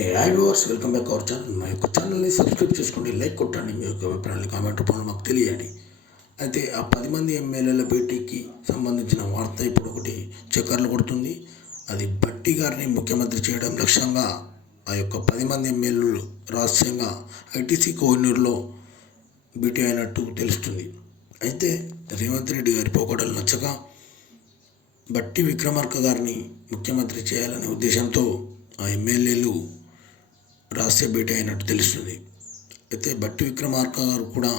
A hi viewers welcome back our channel మా యొక్క ఛానల్ని సబ్స్క్రైబ్ చేసుకోండి లైక్ కొట్టండి. మీ యొక్క అభిప్రాయాన్ని కామెంట్ రూపంలో మాకు తెలియండి. అయితే ఆ పది మంది ఎమ్మెల్యేల భేటీకి సంబంధించిన వార్త ఇప్పుడు ఒకటి చక్కర్లు కొడుతుంది. అది భట్టి గారిని ముఖ్యమంత్రి చేయడం లక్ష్యంగా ఆ యొక్క పది మంది ఎమ్మెల్యేలు రహస్యంగా ఐటీసీ కోహినూరులో భేటీ అయినట్టు తెలుస్తుంది. అయితే రేవంత్ రెడ్డి గారి పోకడలు నచ్చక బట్టి విక్రమార్క గారిని ముఖ్యమంత్రి చేయాలనే ఉద్దేశంతో ఆ ఎమ్మెల్యేలు రహస్య భేటీ అయినట్టు తెలుస్తుంది. అయితే బట్టి విక్రమార్క గారు కూడా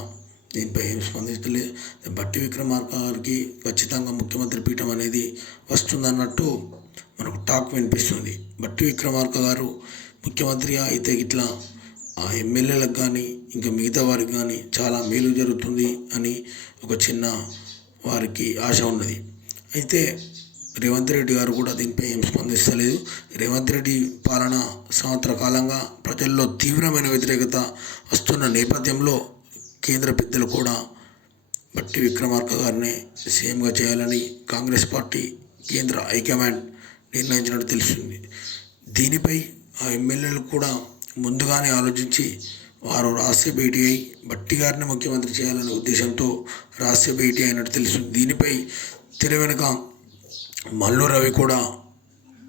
దీనిపై ఏం స్పందించలేదు బట్టి విక్రమార్క గారికి ఖచ్చితంగా ముఖ్యమంత్రి పీఠం అనేది వస్తుందన్నట్టు మనకు టాక్ వినిపిస్తుంది. బట్టి విక్రమార్క గారు ముఖ్యమంత్రిగా అయితే ఇట్లా ఆ ఎమ్మెల్యేలకు కానీ ఇంకా మిగతా వారికి కానీ చాలా మేలు జరుగుతుంది అని ఒక చిన్న వారికి ఆశ ఉన్నది. అయితే రేవంత్ రెడ్డి గారు కూడా దీనిపై ఏం స్పందిస్తలేదు. రేవంత్ రెడ్డి పాలన సంవత్సర కాలంగా ప్రజల్లో తీవ్రమైన వ్యతిరేకత వస్తున్న నేపథ్యంలో కేంద్ర పెద్దలు కూడా బట్టి విక్రమార్క గారిని సీఎంగా చేయాలని కాంగ్రెస్ పార్టీ కేంద్ర హైకమాండ్ నిర్ణయించినట్టు తెలుస్తుంది దీనిపై ఆ ఎమ్మెల్యేలు కూడా ముందుగానే ఆలోచించి వారు రహస్య భేటీ అయి బట్టి గారిని ముఖ్యమంత్రి చేయాలనే ఉద్దేశంతో రహస్య భేటీ అయినట్టు తెలుస్తుంది దీనిపై తెర వెనుక మల్లు రవి కూడా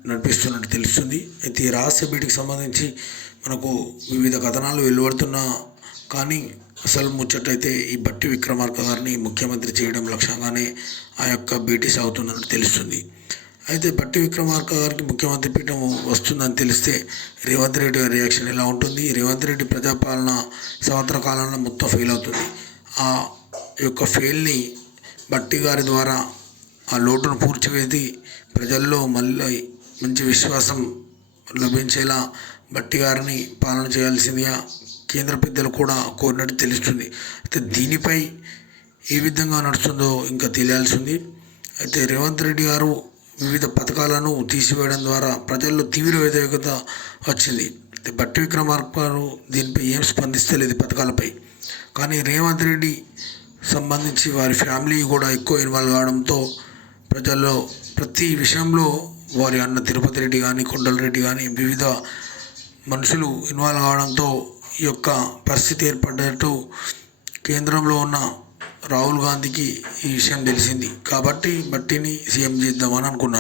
నడిపిస్తున్నట్టు తెలుస్తుంది. అయితే ఈ రహస్య భేటీకి సంబంధించి మనకు వివిధ కథనాలు వెలువడుతున్నా కానీ అసలు ముచ్చటైతే ఈ బట్టి విక్రమార్క గారిని ముఖ్యమంత్రి చేయడం లక్ష్యంగానే ఆ యొక్క భేటీ సాగుతున్నట్టు తెలుస్తుంది. అయితే బట్టి విక్రమార్క గారికి ముఖ్యమంత్రి పీఠం వస్తుందని తెలిస్తే రేవంత్ రెడ్డి గారి రియాక్షన్ ఎలా ఉంటుంది? రేవంత్ రెడ్డి ప్రజాపాలన సంవత్సర కాలంలో మొత్తం ఫెయిల్ అవుతుంది. ఆ యొక్క ఫెయిల్ని బట్టి గారి ద్వారా ఆ లోటును పూడ్చివేసి ప్రజల్లో మళ్ళీ మంచి విశ్వాసం లభించేలా బట్టి గారిని పాలన చేయాల్సిందిగా కేంద్ర పెద్దలు కూడా కోరినట్టు తెలుస్తుంది. అయితే దీనిపై ఏ విధంగా నడుస్తుందో ఇంకా తెలియాల్సి ఉంది అయితే రేవంత్ రెడ్డి గారు వివిధ పథకాలను తీసివేయడం ద్వారా ప్రజల్లో తీవ్ర వ్యతిరేకత వచ్చింది. అయితే బట్టి విక్రమార్క గారు దీనిపై ఏం స్పందిస్తలేదు ఈ పథకాలపై. కానీ రేవంత్ రెడ్డి సంబంధించి వారి ఫ్యామిలీ కూడా ఎక్కువ ఇన్వాల్వ్ కావడంతో ప్రజల్లో ప్రతి విషయంలో వారి అన్న తిరుపతి రెడ్డి కానీ కొండలరెడ్డి కానీ వివిధ మనుషులు ఇన్వాల్వ్ కావడంతో ఈ యొక్క పరిస్థితి ఏర్పడ్డట్టు కేంద్రంలో ఉన్న రాహుల్ గాంధీకి ఈ విషయం తెలిసింది. కాబట్టి బట్టిని సీఎం చేద్దామని అనుకున్నారు